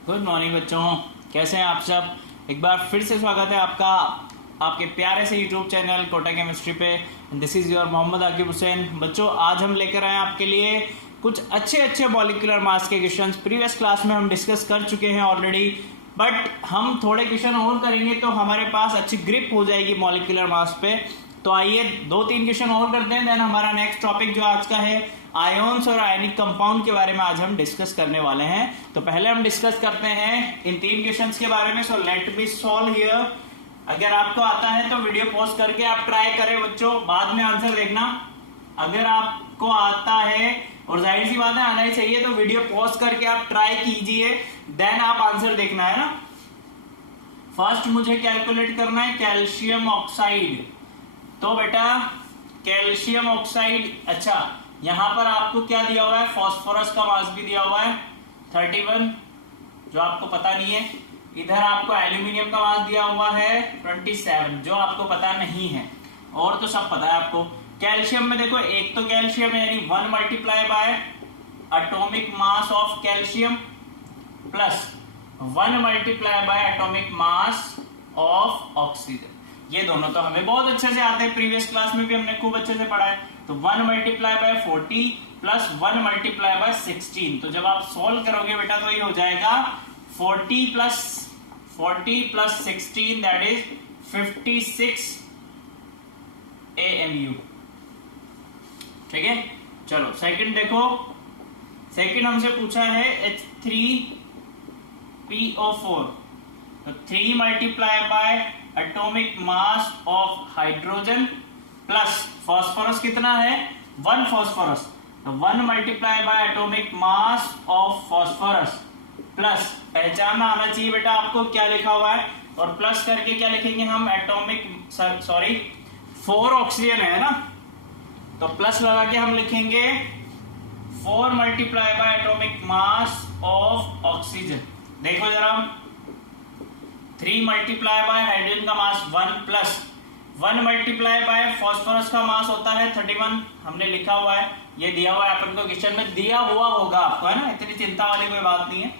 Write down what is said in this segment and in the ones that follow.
Good morning बच्चों, कैसे हैं आप सब। एक बार फिर से स्वागत है आपका आपके प्यारे से यूट्यूब चैनल कोटा केमिस्ट्री पे। This is your Mohammad Aqib Hussain. बच्चों, आज हम लेकर आए आपके लिए कुछ अच्छे मॉलिक्यूलर मास के क्वेश्चंस। प्रीवियस क्लास में हम डिस्कस कर चुके हैं ऑलरेडी, बट हम थोड़े क्वेश्चन और करेंगे तो हमारे पास अच्छी ग्रिप हो जाएगी मॉलिक्यूलर मास पे। तो आइए 2-3 क्वेश्चन और करते हैं, देन हमारा नेक्स्ट टॉपिक जो आज का है आयोन्स और आयनिक कंपाउंड के बारे में आज हम डिस्कस करने वाले हैं। तो पहले हम डिस्कस करते हैं इन 3 क्वेश्चंस के बारे में। So let me solve here. अगर आपको आता है तो वीडियो पॉज करके आप ट्राई करें बच्चों, बाद में आंसर देखना। अगर आपको आता है, और जाहिर सी बात है आना ही चाहिए, तो वीडियो पॉज करके आप ट्राई कीजिए, देन आप आंसर देखना है ना। फर्स्ट मुझे कैलकुलेट करना है कैल्शियम ऑक्साइड। तो बेटा कैल्शियम ऑक्साइड, अच्छा यहां पर आपको क्या दिया हुआ है, फास्फोरस का मास भी दिया हुआ है 31, जो आपको पता नहीं है। इधर आपको एल्यूमिनियम का मास दिया हुआ है 27, जो आपको पता नहीं है, और तो सब पता है आपको। कैल्शियम में देखो, एक तो कैल्शियम है यानी 1 multiply by atomic mass of calcium plus 1 multiply by atomic mass of oxygen. ये दोनों तो हमें बहुत अच्छे से आते हैं, प्रीवियस क्लास में भी हमने खूब अच्छे से पढ़ा है। तो 1 multiply by 40 plus 1 multiply by 16। तो जब आप सोल्व करोगे बेटा तो ये हो जाएगा 40 प्लस 16, दैट इज 56 AMU। ठीक है, चलो सेकंड देखो। सेकंड हमसे पूछा है H3PO4। तो 3 multiply by atomic mass of hydrogen plus phosphorus कितना है 1 फास्फोरस, तो 1 multiply by atomic mass of phosphorus plus, पहचानना आना चाहिए बेटा आपको क्या लिखा हुआ है, और प्लस करके क्या लिखेंगे हम, एटॉमिक 4 ऑक्सीजन है ना, तो प्लस लगा के हम लिखेंगे 4 multiply by atomic mass of oxygen. देखो जरा, 3 मल्टीप्लाई बाय हाइड्रोजन का मास 1 प्लस 1 मल्टीप्लाई बाय फास्फोरस का मास होता है 31, हमने लिखा हुआ है, ये दिया हुआ है अपन को, क्वेश्चन में दिया हुआ होगा आपको, है ना, इतनी चिंता वाली कोई बात नहीं है।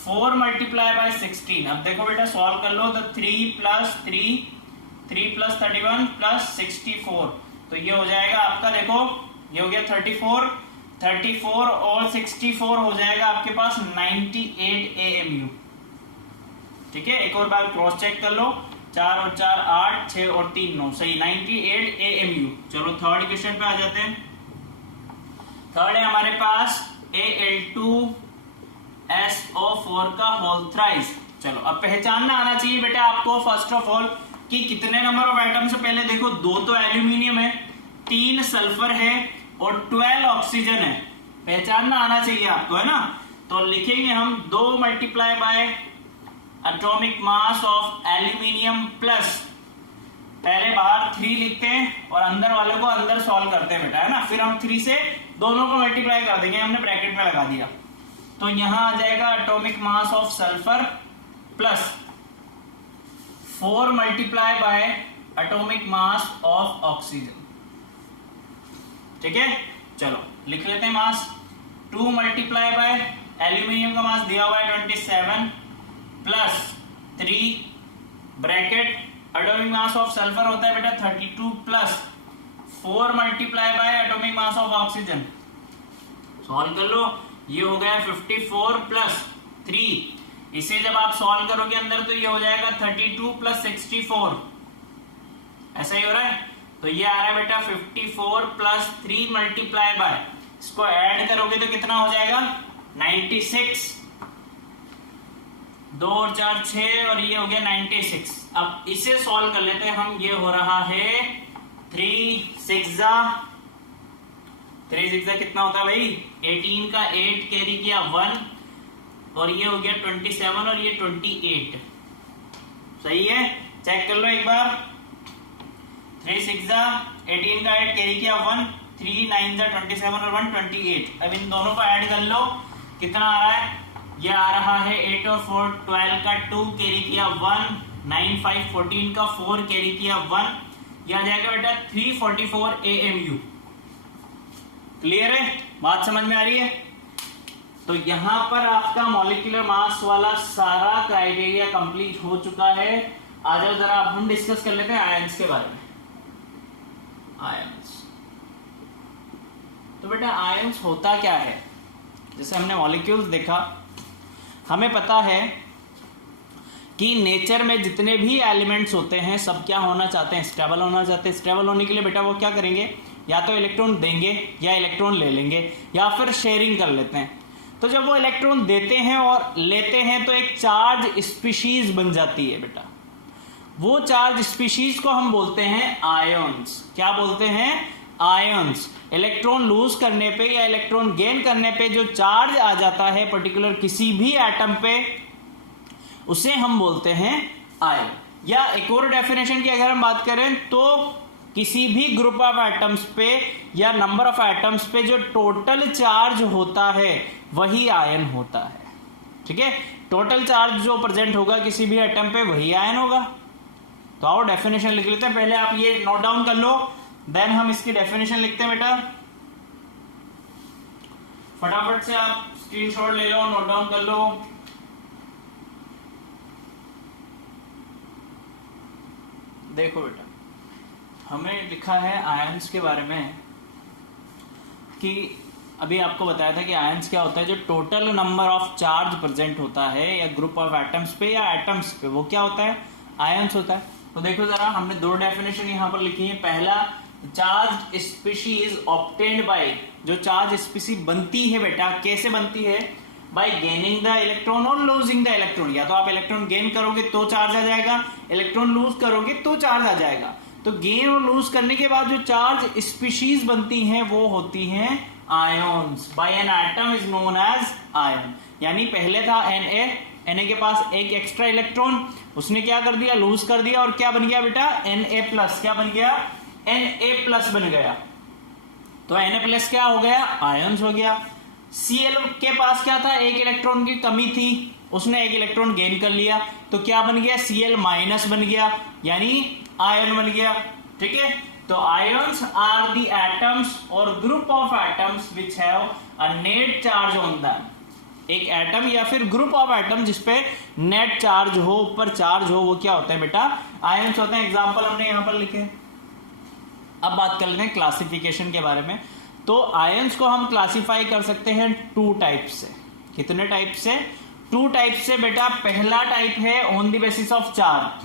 4 मल्टीप्लाई बाय 16। अब देखो बेटा सॉल्व कर लो, तो 3 प्लस 31 प्लस 64, तो ये हो जाएगा आपका, देखो ये हो गया 34 और 64 हो जाएगा आपके पास 98 AMU। ठीक है, एक और बार क्रॉस चेक कर लो, 4 और 4 8, 6 और 3 9, सही 98 AMU। चलो थर्ड क्वेश्चन पे आ जाते हैं। थर्ड है हमारे पास Al2SO4 का होल थ्राइस। चलो अब पहचानना आना चाहिए बेटा आपको फर्स्ट ऑफ ऑल कि कितने नंबर ऑफ एटम से, पहले देखो 2 तो एल्यूमिनियम है, 3 सल्फर है और 12 ऑक्सीजन है। पहचानना आना चाहिए आपको, है ना। तो लिखेंगे हम 2 multiply by atomic mass of aluminium plus, पहले बाहर 3 लिखते हैं और अंदर वाले को अंदर सॉल्व करते हैं बेटा, है ना। फिर हम 3 से दोनों को मल्टीप्लाई कर देंगे, हमने ब्रैकेट में लगा दिया। तो यहां आ जाएगा atomic mass of sulphur plus 4 multiply by atomic mass of oxygen. ठीक है, चलो लिख लेते हैं मास। 2 मल्टीप्लाई बाय एल्यूमिनियम का मास दिया हुआ है 27 plus 3 bracket, atomic mass of sulphur होता है बेटा 32 plus 4 multiply by atomic mass of oxygen. Solve कर लो, ये हो गया 54 प्लस 3। इसे जब आप सॉल्व करोगे अंदर तो ये हो जाएगा 32 प्लस 64, ऐसा ही हो रहा है। तो ये आ रहा है बेटा 54 प्लस 3 मल्टीप्लाई बाय, इसको ऐड करोगे तो कितना हो जाएगा 96, 2 और 4 6, और ये हो गया 96। अब इसे सॉल्व कर लेते हैं हम। ये हो रहा है 3 6 कितना होता है भाई, 18 का 8 कैरी किया 1, और ये हो गया 27 और ये 28। सही है, चेक कर लो एक बार। 3 6 18 का 8 कैरी किया 1, 3 9 27 और 1 28। अब इन दोनों को ऐड कर लो, कितना आ रहा है, ये आ रहा है 8 और 4 12 का 2 कैरी किया 1, 9 5 14 का 4 कैरी किया 1, यह आ जाएगा बेटा 344 AMU। क्लियर है, बात समझ में आ रही है। तो यहां पर आपका मॉलिक्यूलर मास वाला सारा क्राइटेरिया कंप्लीट हो चुका है। आ जाओ जरा अब हम डिस्कस कर लेते हैं आयंस के बारे में। आयंस, तो बेटा आयंस होता क्या है? जैसे हमने मॉलिक्यूल्स देखा, हमें पता है कि नेचर में जितने भी एलिमेंट्स होते हैं सब क्या होना चाहते हैं? स्टेबल होना चाहते हैं। स्टेबल होने के लिए बेटा वो क्या करेंगे? या तो इलेक्ट्रॉन देंगे या इलेक्ट्रॉन ले लेंगे या फिर शेयरिंग कर लेते हैं। तो जब वो इलेक्ट्रॉन देते हैं और लेते हैं तो एक चार्ज स्पीशीज बन जाती है बेटा। वो चार्ज स्पीशीज को हम बोलते हैं आयंस। क्या बोलते हैं? आयंस। इलेक्ट्रॉन लूज करने पे या इलेक्ट्रॉन गेन करने पे जो चार्ज आ जाता है पर्टिकुलर किसी भी एटम पे, उसे हम बोलते हैं आयन। या एक और डेफिनेशन की अगर हम बात करें तो किसी भी ग्रुप ऑफ एटम्स पे या नंबर ऑफ एटम्स पे जो टोटल चार्ज होता है वही आयन होता है। ठीक है, टोटल चार्ज जो प्रेजेंट होगा किसी भी एटम पे वही आयन होगा। तो आओ डेफिनेशन लिख लेते हैं। पहले आप ये नोट डाउन कर लो, देन हम इसकी डेफिनेशन लिखते हैं बेटा। फटाफट से आप स्क्रीनशॉट ले लो, नोट डाउन कर लो। देखो बेटा, हमें लिखा है आयंस के बारे में कि अभी आपको बताया था कि आयंस क्या होता है? जो total number of charge present होता है या ग्रुप ऑफ एटम्स पे या एटम्स पे, वो क्या होता है? आयंस होता है। तो देखो जरा, हमने दो डेफिनेशन यहां पर लिखी है। पहला, चार्ज स्पीशीज ऑब्टेन्ड बाय, जो चार्ज स्पीशीज बनती है बेटा, कैसे बनती है? बाय गेनिंग द इलेक्ट्रॉन और लूजिंग द इलेक्ट्रॉन। या तो आप इलेक्ट्रॉन गेन करोगे तो चार्ज आ जाएगा, इलेक्ट्रॉन लूज करोगे तो चार्ज आ जाएगा। तो गेन और लूज करने के बाद जो चार्ज स्पीशीज बनती हैं वो होती हैं ions. By an atom is known as ion. यानी पहले था Na के पास एक एक्स्ट्रा इलेक्ट्रॉन, उसने क्या कर दिया? लूज कर दिया, और क्या बन गया बेटा? Na+। क्या बन गया? Na+ बन गया। तो Na+ क्या हो गया? आयंस हो गया। Cl के पास क्या था? एक इलेक्ट्रॉन की कमी थी, उसने एक इलेक्ट्रॉन गेन कर लिया, तो क्या बन गया? Cl- बन गया, यानी आयन बन गया। ठीक है, तो आयंस आर द एटम्स और group of atoms which have a net charge on them. एक एटम या फिर ग्रुप ऑफ एटम जिसपे नेट चार्ज हो, ऊपर चार्ज हो, वो क्या होता है बेटा? आयंस होते हैं। एग्जांपल हमने यहां पर लिखे। अब बात कर लेते हैं क्लासिफिकेशन के बारे में। तो आयंस को हम क्लासिफाई कर सकते हैं 2 टाइप से। कितने टाइप से? 2 टाइप से बेटा। पहला टाइप है on the basis of charge,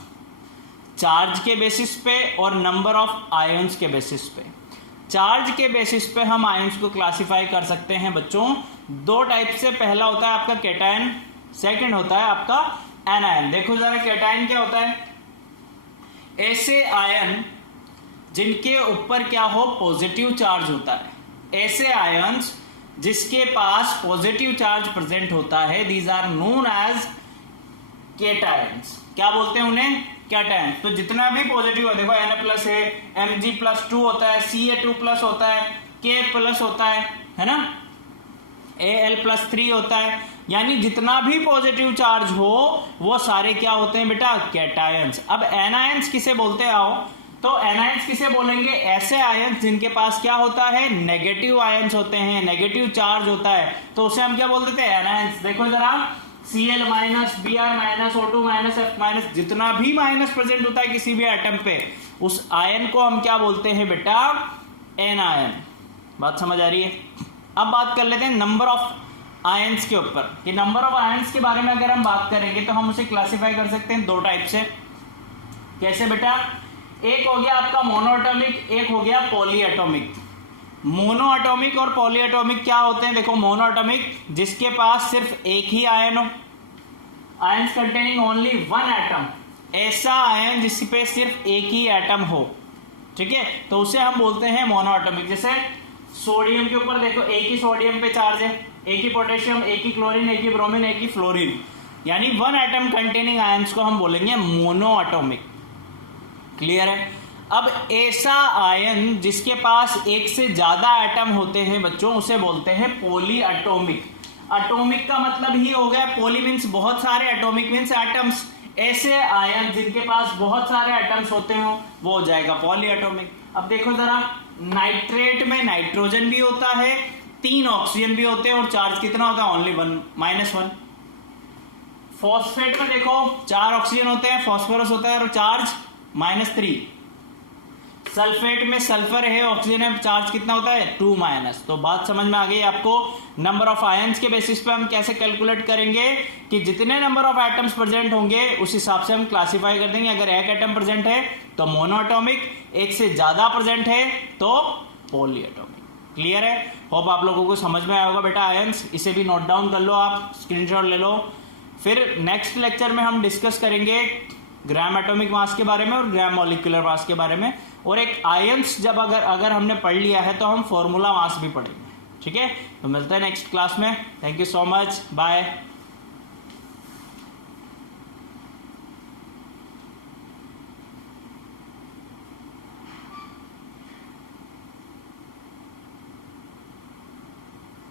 charge के बेसिस पे और नंबर ऑफ आयंस के बेसिस पे। चार्ज के बेसिस पे हम आयंस को क्लासिफाई कर सकते हैं बच्चों 2 टाइप से। पहला होता है आपका कैटायन, सेकंड होता है आपका एनायन। देखो जरा, कैटायन क्या होता है? ऐसे आयन जिनके ऊपर क्या हो? पॉजिटिव चार्ज होता है। ऐसे आयंस जिसके पास पॉजिटिव चार्ज प्रेजेंट होता है, these are known as cations. क्या बोलते हैं उन्हें? कैटायन। तो जितना भी पॉजिटिव है, देखो Na+ है, Mg+2 होता है, Ca2+ होता है, K+ होता है ना, Al+3 होता है। यानी जितना भी पॉजिटिव चार्ज हो वो सारे क्या होते हैं बेटा? कैटायंस। अब एनायंस किसे बोलते हैं? आओ, तो एनायंस किसे बोलेंगे? ऐसे आयंस जिनके पास क्या होता है? नेगेटिव आयंस होते हैं, नेगेटिव चार्ज होता है, तो उसे हम क्या बोल देते हैं? एनायंस। देखो जरा, Cl-, Br-, O2-, F-, जितना भी माइनस प्रेजेंट होता है किसी भी एटम पे, उस आयन को हम क्या बोलते हैं बेटा? एनायन। बात समझ आ रही है? अब बात कर लेते हैं नंबर ऑफ आयंस के ऊपर, कि नंबर ऑफ आयंस के बारे में अगर हम बात करेंगे तो हम उसे क्लासिफाई कर सकते हैं 2 टाइप से। कैसे बेटा? एक हो गया आपका मोनोएटॉमिक, एक हो गया पॉलीएटॉमिक। मोनोएटॉमिक और पॉलीएटॉमिक क्या होते हैं? देखो, मोनोएटॉमिक जिसके पास सिर्फ एक ही आयन हो, आयंस कंटेनिंग ओनली 1 एटम, ऐसा आयन जिस पे सिर्फ एक ही एटम हो। ठीक है, तो उसे हम बोलते हैं मोनोएटॉमिक। जैसे सोडियम के ऊपर देखो, एक ही सोडियम पे चार्ज है, एक ही पोटेशियम, एक ही क्लोरीन, एक ही ब्रोमीन, एक ही फ्लोरीन, यानी 1 एटम कंटेनिंग आयंस को हम बोलेंगे मोनोएटॉमिक। क्लियर है? अब ऐसा आयन जिसके पास एक से ज्यादा एटम होते हैं बच्चों, उसे बोलते हैं पॉलीएटॉमिक। एटॉमिक का मतलब ही हो गया, पॉली मीन्स बहुत सारे, एटॉमिक मीन्स एटम्स। ऐसे आयन जिनके पास बहुत सारे एटम्स होते हो वो हो जाएगा पॉलीएटॉमिक। अब देखो जरा, नाइट्रेट में नाइट्रोजन भी होता है, 3 ऑक्सीजन भी होते हैं और चार्ज कितना होता है, ओनली 1 -1। फॉस्फेट में देखो 4 ऑक्सीजन होते हैं, फॉस्फोरस होता है और चार्ज -3। सल्फेट में सल्फर है, ऑक्सीजन है, चार्ज कितना होता है, 2-। तो बात समझ में आ गई आपको। नंबर ऑफ आयंस के बेसिस पे हम कैसे कैलकुलेट करेंगे कि जितने नंबर ऑफ एटम्स प्रेजेंट होंगे उस हिसाब से हम क्लासिफाई कर देंगे। अगर एक एटम प्रेजेंट है तो मोनोएटॉमिक, एक से ज्यादा प्रेजेंट है तो पॉलीएटॉमिक। क्लियर है? होप आप लोगों को समझ में आया होगा बेटा आयंस। इसे भी नोट डाउन कर लो, आप स्क्रीनशॉट ले लो। फिर नेक्स्ट लेक्चर में हम डिस्कस करेंगे ग्राम एटॉमिक मास के बारे में और ग्राम मॉलिक्यूलर मास के बारे में। और एक आयंस जब अगर हमने पढ़ लिया है तो हम फॉर्मूला मास भी पढ़ेंगे। ठीक है, तो मिलते हैं नेक्स्ट क्लास में। Thank you so much, bye.